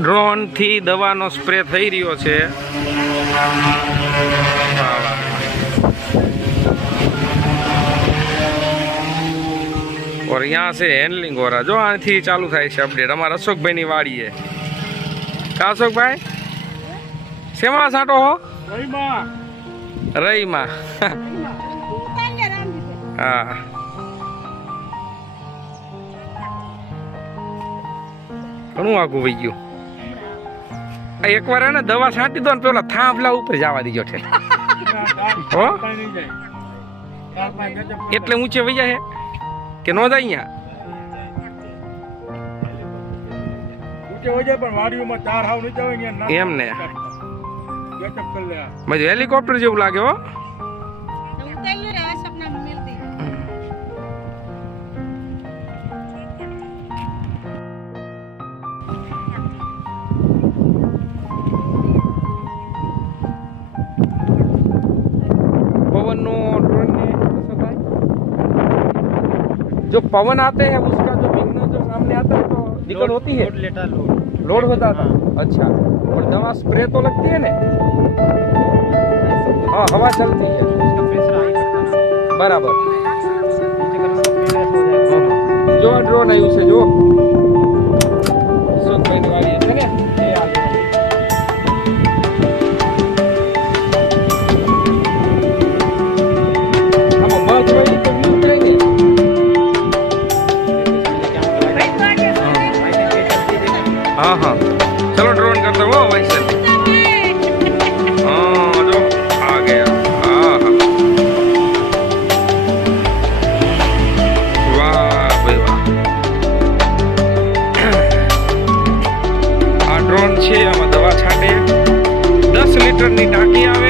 Drone થી દવાનો spray થઈ રહ્યો છે। और यहाँ से हैंडलिंग हो रहा जो आथी चालू थाय छे अपडेट अमारा अशोक भाई नी वाड़ी है का अशोक भाई सेमा साटो हो रही मां हाँ घणुं आगू वही गयुं एक बार है दवा छांटी दो पेला थांभला ऊपर जवा दीजो छे हो एटले ऊंचे वही जाए के नो जाय अहींया ऊंचे हो जाए पण वाड़ीओ में तार हाव नीचे होय ने एम ने गजब कर ले मजे हेलिकॉप्टर जेवुं लागे हो उतरलो रे सपना में मिल दी पवन नो ड्रोन ने जो पवन आते हैं उसका जो विघ्न जो सामने आता है तो दिक्कत होती है लोड होता था अच्छा और दवा स्प्रे तो लगती है ना हाँ हवा चलती है बराबर जो ड्रोन है उसे जो वाली है ना हाँ हाँ चलो ड्रोन करते हो वैसे हाँ जो आ गया हाँ हाँ वाह भाई वाह आ ड्रोन छे आमां दवा छाटे 10 लीटर नी टांकी आवे